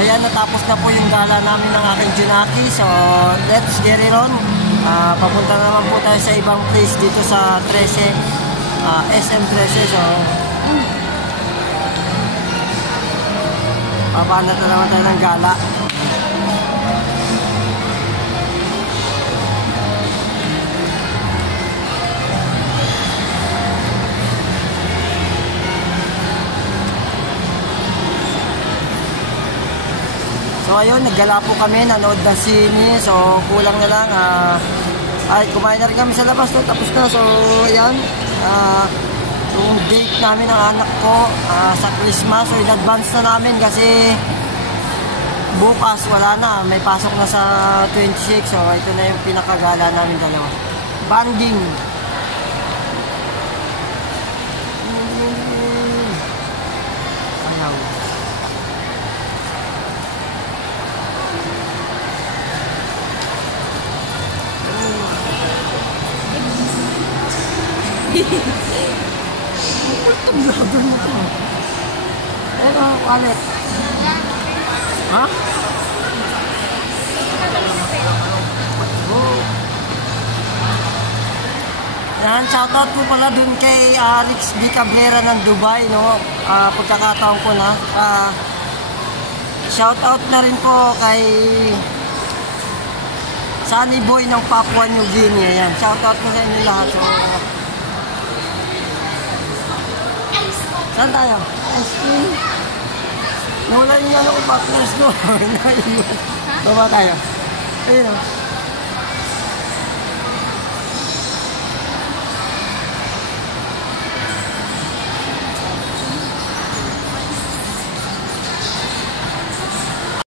ayan, natapos na po yung gala namin ng aking Junaki. So, let's get it on. Papunta naman po tayo sa ibang place dito sa 13, SM 13. So, papaanat na naman tayo ng gala. So ayun, naggala po kami, nanood ng sine. So kulang na lang, ay kumain na rin kami sa labas, no? Tapos na. So ayan, yung date namin ng anak ko sa Christmas. So in advance na namin kasi bukas wala na, may pasok na sa 26. So ito na yung pinakagala namin dalawa, banding. Ang vlogger mo ito. Ito, wallet. Ha? Yan, shoutout po pala dun kay Alex D. Cabrera ng Dubai, no? Pagkakataon ko na. Shoutout na rin po kay Sunny Boy ng Papua New Guinea. Yan, shoutout po sa inyo lahat. So, saan tayo? Ice cream. Nawala yung ano ko partners ko. Baba tayo. Ayun o.